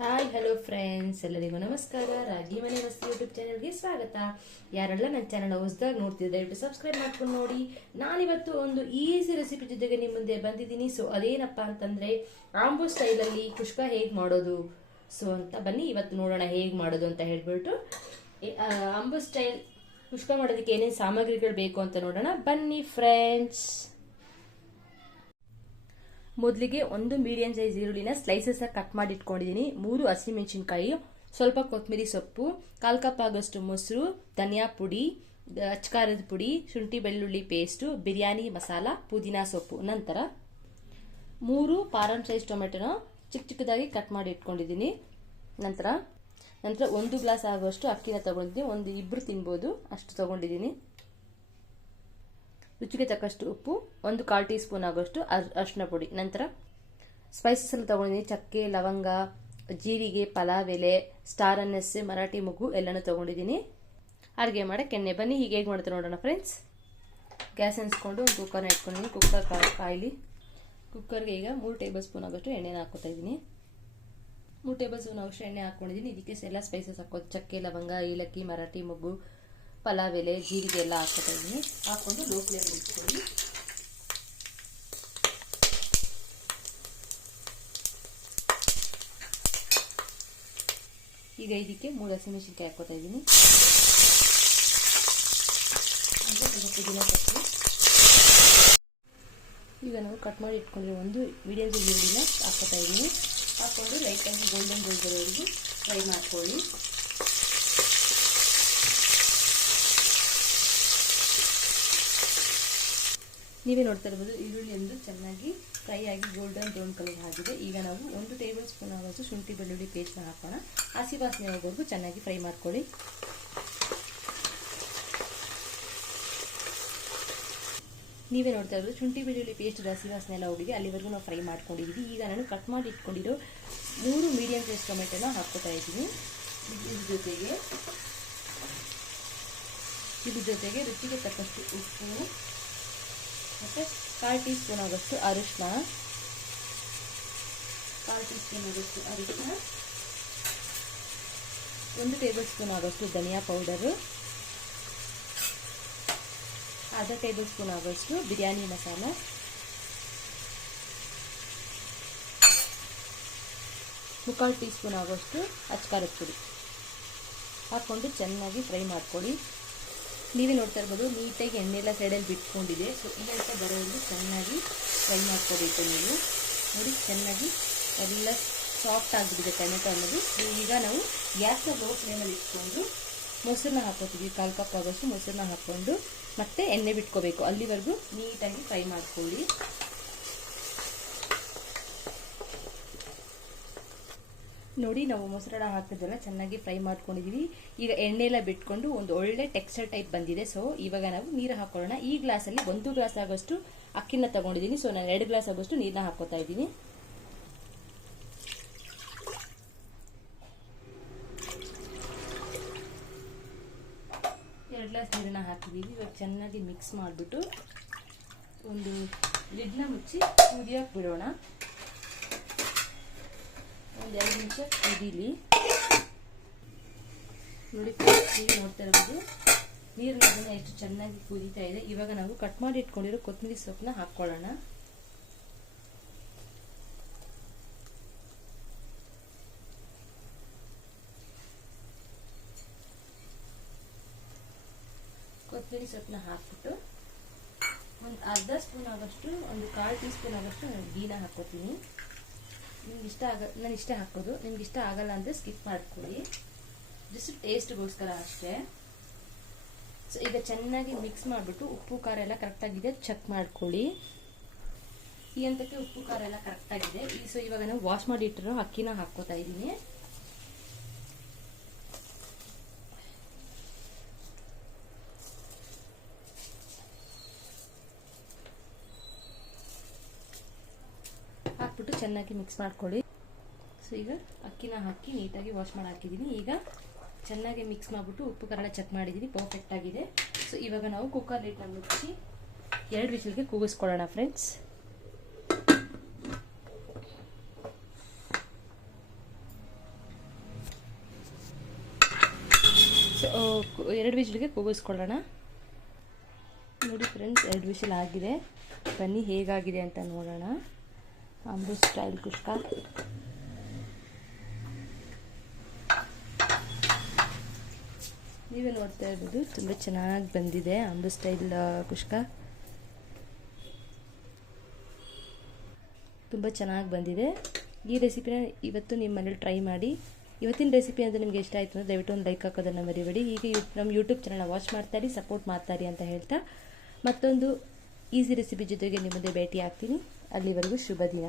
Hi hello friends ಎಲ್ಲರಿಗೂ ನಮಸ್ಕಾರ. ರಾಗಿ ಮನೆ ವಸ್ತು ಯೂಟ್ಯೂಬ್ ಚಾನಲ್ಗೆ ಸ್ವಾಗತ. ಯಾರೆಲ್ಲ ನನ್ನ ಚಾನಲ್ ಹೊಸದಾಗಿ ನೋಡ್ತಿದ್ದೆ ದಯವಿಟ್ಟು ಸಬ್ಸ್ಕ್ರೈಬ್ ಮಾಡ್ಕೊಂಡು ನೋಡಿ. ನಾನಿವತ್ತು ಒಂದು ಈಸಿ ರೆಸಿಪಿ ಜೊತೆಗೆ ನಿಮ್ಮ ಮುಂದೆ ಬಂದಿದ್ದೀನಿ. ಸೊ ಅದೇನಪ್ಪ ಅಂತಂದ್ರೆ, ಆಂಬು ಸ್ಟೈಲಲ್ಲಿ ಕುಷ್ಕ ಹೇಗೆ ಮಾಡೋದು? ಸೊ ಅಂತ ಬನ್ನಿ. ಇವತ್ತು ನೋಡೋಣ ಹೇಗೆ ಮಾಡೋದು ಅಂತ ಹೇಳ್ಬಿಟ್ಟು. ಆಂಬು ಸ್ಟೈಲ್ ಕುಷ್ಕ ಮಾಡೋದಕ್ಕೆ ಏನೇನು ಸಾಮಗ್ರಿಗಳು ಬೇಕು ಅಂತ ನೋಡೋಣ. ಬನ್ನಿ ಫ್ರೆಂಡ್ಸ್ ಮೊದಲಿಗೆ ಒಂದು ಮೀಡಿಯಂ ಸೈಜ್ ಈರುಳ್ಳಿನ ಸ್ಲೈಸಸ್ ಕಟ್ ಮಾಡಿ ಇಟ್ಕೊಂಡಿದ್ದೀನಿ ಮೂರು ಹಸಿಮೆಣಸಿನ್ಕಾಯಿ, ಸ್ವಲ್ಪ ಕೊತ್ತಂಬರಿ ಸೊಪ್ಪು, ಕಾಲು ಕಪ್ ಆಗೋಷ್ಟು ಮೊಸರು, ಧನಿಯಾ ಪುಡಿ ಅಚ್ಕಾರದ ಪುಡಿ, ಶುಂಠಿ ಬೆಳ್ಳುಳ್ಳಿ ಪೇಸ್ಟು ಬಿರಿಯಾನಿ ಮಸಾಲ, ಪುದೀನಾ ಸೊಪ್ಪು. ನಂತರ ಮೂರು ಪಾರಂ ಸೈಜ್ ಟೊಮೆಟೊನ ಚಿಕ್ಕ ಚಿಕ್ಕದಾಗಿ ಕಟ್ ಮಾಡಿ ಇಟ್ಕೊಂಡಿದ್ದೀನಿ ನಂತರ ನಂತರ ಒಂದು ಗ್ಲಾಸ್ ಆಗುವಷ್ಟು ಅಕ್ಕಿನ ತಗೊಂಡಿದ್ದೀನಿ ಒಂದು ಇಬ್ಬರು ತಿನ್ಬೋದು. ಅಷ್ಟು ತಗೊಂಡಿದ್ದೀನಿ ರುಚಿಗೆ ತಕ್ಕಷ್ಟು ಉಪ್ಪು, ಒಂದು ಕಾಲು ಟೀ ಸ್ಪೂನ್ ಆಗೋಷ್ಟು ಅರಶಿನ ಪುಡಿ. ನಂತರ ಸ್ಪೈಸಸ್ ಎಲ್ಲ ತಗೊಂಡಿದ್ದೀನಿ. ಚಕ್ಕೆ, ಲವಂಗ, ಜೀರಿಗೆ ಪಲಾವ್ ಎಲೆ ಸ್ಟಾರ್ ಅನ್ನೆಸ್ಸೆ ಮರಾಠಿ ಮಗು ಎಲ್ಲನೂ ತಗೊಂಡಿದ್ದೀನಿ. ಅಡುಗೆ ಮಾಡೋಕ್ಕೆ ಎಣ್ಣೆ ಬನ್ನಿ. ಹೀಗೆ ಹೇಗೆ ಮಾಡ್ತಾರೆ ನೋಡೋಣ ಫ್ರೆಂಡ್ಸ್ ಗ್ಯಾಸ್ ಹಂಚ್ಕೊಂಡು ಒಂದು ಕುಕ್ಕರ್ನ ಇಟ್ಕೊಂಡಿದ್ದೀನಿ. ಕುಕ್ಕರ್ ಕಾಯಿಲಿ. ಕುಕ್ಕರ್ಗೆ ಈಗ ಮೂರು ಟೇಬಲ್ ಸ್ಪೂನ್ ಆಗೋಷ್ಟು ಎಣ್ಣೆನ ಹಾಕೋತಾ ಇದ್ದೀನಿ. ಮೂರು ಟೇಬಲ್ ಸ್ಪೂನ್ ಆಗೋಷ್ಟು ಎಣ್ಣೆ ಹಾಕ್ಕೊಂಡಿದ್ದೀನಿ. ಇದಕ್ಕೆ ಎಲ್ಲ ಸ್ಪೈಸಸ್ ಹಾಕೋದು ಚಕ್ಕೆ, ಲವಂಗ, ಏಲಕ್ಕಿ, ಮರಾಠಿ ಮೊಗ್ಗು ಪಲಾವ್ ಎಲೆ ಜೀರಿಗೆ ಎಲ್ಲ ಇದ್ದೀನಿ ಹಾಕೊಂಡು ಲೋ ಫ್ಲೇಮ್ ಇಟ್ಕೊಳ್ಳಿ. ಈಗ ಇದಕ್ಕೆ ಮೂರು ಹಸಿಮೆಣಸಿನ್ಕಾಯಿ ಹಾಕೋತಾ ಇದ್ದೀನಿ. ಪುದೀನ ಕೊಟ್ಟು ಈಗ ನಾವು ಕಟ್ ಮಾಡಿ ಇಟ್ಕೊಂಡ್ರೆ ಒಂದು ಮೀಡಿಯಂ ಈರುಳ್ಳಿನ ಹಾಕೋತಾ ಇದ್ದೀನಿ. ಹಾಕೊಂಡು ಲೈಟಾಗಿ ಗೋಲ್ಡನ್ ಗೋಲ್ಡ್ ಬರೋವರೆಗೂ ಫ್ರೈ ಮಾಡ್ಕೊಳ್ಳಿ. ನೀವೇ ನೋಡ್ತಾ ಇರ್ಬೋದು, ಈರುಳ್ಳಿ ಒಂದು ಚೆನ್ನಾಗಿ ಫ್ರೈ ಆಗಿ ಗೋಲ್ಡನ್ ಬ್ರೌನ್ ಕಲರ್ ಆಗಿದೆ. ಈಗ ನಾವು ಒಂದು ಟೇಬಲ್ ಸ್ಪೂನ್ ಆಗೋಷ್ಟು ಶುಂಠಿ, ಬೆಳ್ಳುಳ್ಳಿ ಪೇಸ್ಟ್ನ ಹಾಕೋಣ. ಹಸಿ ವಾಸನೆ ಚೆನ್ನಾಗಿ ಫ್ರೈ ಮಾಡ್ಕೊಳ್ಳಿ. ನೀವೇ ನೋಡ್ತಾ ಇರೋದು ಶುಂಠಿ, ಬೆಳ್ಳುಳ್ಳಿ ಪೇಸ್ಟ್ ಹಸಿ ವಾಸನೆ ಎಲ್ಲ ಹೋಗಿದೆ. ಅಲ್ಲಿವರೆಗೂ ನಾವು ಫ್ರೈ ಮಾಡ್ಕೊಂಡಿದ್ದೀವಿ. ಈಗ ನಾನು ಕಟ್ ಮಾಡಿ ಇಟ್ಕೊಂಡಿರೋ ಮೂರು ಮೀಡಿಯಂ ಸೈಜ್ ಟೊಮೆಟೊನ ಹಾಕ್ಕೋತಾ ಇದ್ದೀನಿ. ಇದ್ರ ಜೊತೆಗೆ ಇದ್ರ ಜೊತೆಗೆ ರುಚಿಗೆ ತಕ್ಕಷ್ಟು ಉಪ್ಪು ಮತ್ತು ಕಾಲು ಟೀ ಸ್ಪೂನ್ ಆಗೋಷ್ಟು ಅರಿಶಿನ ಕಾಲು ಟೀ ಸ್ಪೂನ್ ಆಗೋಷ್ಟು ಅರಿಶಿನ ಒಂದು ಟೇಬಲ್ ಸ್ಪೂನ್ ಆಗೋಷ್ಟು ಧನಿಯಾ ಪೌಡರು. ಅರ್ಧ ಟೇಬಲ್ ಸ್ಪೂನ್ ಆಗೋಷ್ಟು ಬಿರಿಯಾನಿ ಮಸಾಲ. ಮುಕ್ಕಾಲು ಟೀ ಸ್ಪೂನ್ ಆಗೋಷ್ಟು ಅಚ್ಕಾರದ ಪುಡಿ. ಹಾಕ್ಕೊಂಡು ಚೆನ್ನಾಗಿ ಫ್ರೈ ಮಾಡ್ಕೊಳ್ಳಿ. ನೀವೇ ನೋಡ್ತಾ ಇರ್ಬೋದು, ನೀಟಾಗಿ ಎಣ್ಣೆಲ್ಲ ಸೈಡಲ್ಲಿ ಬಿಟ್ಕೊಂಡಿದೆ. ಸೊ ಈ ಅಂತ ಬರೋದು ಚೆನ್ನಾಗಿ ಫ್ರೈ ಮಾಡ್ಕೋಬೇಕು ನೀವು. ನೋಡಿ, ಚೆನ್ನಾಗಿ ಎಲ್ಲ ಸಾಫ್ಟ್ ಆಗಿಬಿಟ್ಟಿದೆ ಟೊಮೆಟೊ ಅನ್ನೋದು. ಈಗ ನಾವು ಗ್ಯಾಸ್ನ ಲೋ ಫ್ಲೇಮಲ್ಲಿ ಇಟ್ಕೊಂಡು ಮೊಸರನ್ನ ಹಾಕೋತೀವಿ ಕಾಲು ಕಪ್ ಆಗೋಷ್ಟು ಮೊಸರನ್ನ ಹಾಕ್ಕೊಂಡು ಮತ್ತೆ ಎಣ್ಣೆ ಬಿಟ್ಕೋಬೇಕು. ಅಲ್ಲಿವರೆಗೂ ನೀಟಾಗಿ ಫ್ರೈ ಮಾಡ್ಕೊಳ್ಳಿ. ನೋಡಿ ನಾವು ಮೊಸರನ್ನ ಹಾಕಿದ್ದೆಲ್ಲ ಚೆನ್ನಾಗಿ ಫ್ರೈ ಮಾಡ್ಕೊಂಡಿದೀವಿ. ಈಗ ಎಣ್ಣೆ ಎಲ್ಲ ಬಿಟ್ಕೊಂಡು ಒಂದು ಒಳ್ಳೆ ಟೆಕ್ಸ್ಚರ್ ಟೈಪ್ ಬಂದಿದೆ. ಸೊ ಇವಾಗ ನಾವು ನೀರು ಹಾಕೊಳ್ಳೋಣ. ಈ ಗ್ಲಾಸಲ್ಲಿ ಒಂದು ಗ್ಲಾಸ್ ಆಗೋಷ್ಟು ಅಕ್ಕಿನ ತಗೊಂಡಿದ್ದೀನಿ ಸೊ ನಾನು ಎರಡು ಗ್ಲಾಸ್ ಆಗೋಷ್ಟು ನೀರನ್ನ ಹಾಕೋತಾ ಇದ್ದೀನಿ. ಎರಡು ಗ್ಲಾಸ್ ನೀರನ್ನ ಹಾಕಿದ್ದೀವಿ ಇವಾಗ ಚೆನ್ನಾಗಿ ಮಿಕ್ಸ್ ಮಾಡಿಬಿಟ್ಟು ಒಂದು ಲಿಡ್ನ ಮುಚ್ಚಿ ಕುದಿಯೋಕೆ ಬಿಡೋಣ. ಎರಡು ನಿಮಿಷ ಕುದೀಲಿ ನೋಡಿ ನೋಡ್ತಾ ಇರೋದು. ನೀರಿನ ಎಷ್ಟು ಚೆನ್ನಾಗಿ ಕುದೀತಾ ಇದೆ. ಇವಾಗ ನಾವು ಕಟ್ ಮಾಡಿ ಇಟ್ಕೊಂಡಿರೋ ಕೊತ್ತಂಬರಿ ಸೊಪ್ಪನ್ನ ಹಾಕ್ಕೊಳ್ಳೋಣ ಕೊತ್ತಂಬರಿ ಸೊಪ್ಪನ್ನ ಹಾಕ್ಬಿಟ್ಟು ಒಂದು ಅರ್ಧ ಸ್ಪೂನ್ ಆಗೋಷ್ಟು ಒಂದು ಕಾಲು ಟೀ ಸ್ಪೂನ್ ಆಗೋಷ್ಟು ನಾನು ಗೀನ ಹಾಕೋತೀನಿ ನಿಮ್ಗೆ ಇಷ್ಟ ಆಗ ನಾನು ಇಷ್ಟ ಹಾಕೋದು. ನಿಮ್ಗೆ ಇಷ್ಟ ಆಗಲ್ಲ ಅಂದರೆ ಸ್ಕಿಪ್ ಮಾಡ್ಕೊಳ್ಳಿ. ಜಸ್ಟ್ ಟೇಸ್ಟ್ಗೋಸ್ಕರ ಅಷ್ಟೇ. ಸೊ ಈಗ ಚೆನ್ನಾಗಿ ಮಿಕ್ಸ್ ಮಾಡಿಬಿಟ್ಟು ಉಪ್ಪು, ಖಾರ ಎಲ್ಲ ಕರೆಕ್ಟಾಗಿದೆ ಚೆಕ್ ಮಾಡ್ಕೊಳ್ಳಿ. ಈ ಹಂತಕ್ಕೆ ಉಪ್ಪು, ಖಾರ ಎಲ್ಲ ಕರೆಕ್ಟಾಗಿದೆ ಈ ಸೊ ಇವಾಗ ನಾವು ವಾಶ್ ಮಾಡಿ ಇಟ್ಟಿರೋ ಅಕ್ಕಿನ ಹಾಕ್ಕೋತಾ ಇದ್ದೀನಿ. ಹಾಕ್ಬಿಟ್ಟು ಚೆನ್ನಾಗಿ ಮಿಕ್ಸ್ ಮಾಡ್ಕೊಳ್ಳಿ. ಸೊ ಈಗ ಅಕ್ಕಿನ ಹಾಕಿ ನೀಟಾಗಿ ವಾಶ್ ಮಾಡಿ ಹಾಕಿದ್ದೀನಿ ಈಗ ಚೆನ್ನಾಗಿ ಮಿಕ್ಸ್ ಮಾಡಿಬಿಟ್ಟು ಉಪ್ಪು ಕರಳ ಚೆಕ್ ಮಾಡಿದ್ದೀನಿ ಪರ್ಫೆಕ್ಟ್ ಆಗಿದೆ. ಸೊ ಇವಾಗ ನಾವು ಕುಕ್ಕರ್ ಲೀಟ್ನ ಮುಚ್ಚಿ ಎರಡು ವಿಷಲ್ಗೆ ಕೂಗಿಸ್ಕೊಳ್ಳೋಣ ಫ್ರೆಂಡ್ಸ್ ಸೊ ಎರಡು ವಿಷಲ್ಗೆ ಕೂಗಿಸ್ಕೊಳ್ಳೋಣ. ನೋಡಿ ಫ್ರೆಂಡ್ಸ್ ಎರಡು ವಿಷಲ್ ಆಗಿದೆ. ಬನ್ನಿ, ಹೇಗಾಗಿದೆ ಅಂತ ನೋಡೋಣ. ಅಂಬು ಸ್ಟೈಲ್ ಕುಷ್ಕ. ನೀವೇ ನೋಡ್ತಾ ಇರ್ಬೋದು ತುಂಬ ಚೆನ್ನಾಗಿ ಬಂದಿದೆ ಅಂಬು ಸ್ಟೈಲ್ ಕುಷ್ಕ. ತುಂಬ ಚೆನ್ನಾಗಿ ಬಂದಿದೆ. ಈ ರೆಸಿಪಿನ ಇವತ್ತು ನಿಮ್ಮ ಮನೇಲಿ ಟ್ರೈ ಮಾಡಿ. ಇವತ್ತಿನ ರೆಸಿಪಿ ಅಂದರೆ ನಿಮಗೆ ಇಷ್ಟ ಆಯಿತು ಅಂದರೆ ದಯವಿಟ್ಟು ಒಂದು ಲೈಕ್ ಹಾಕೋದನ್ನು ಮರಿಬೇಡಿ. ಈಗ ನಮ್ಮ ಯೂಟ್ಯೂಬ್ ಚಾನಲ್ನ ವಾಚ್ ಮಾಡ್ತಾರಿ ಸಪೋರ್ಟ್ ಮಾಡ್ತಾರಿ ಅಂತ ಹೇಳ್ತಾ ಮತ್ತೊಂದು ಈಸಿ ರೆಸಿಪಿ ಜೊತೆಗೆ ನಿಮ್ಮ ಮುಂದೆ ಭೇಟಿ ಆಗ್ತೀನಿ ಅಲ್ಲಿವರೆಗೂ ಶುಭ ದಿನ.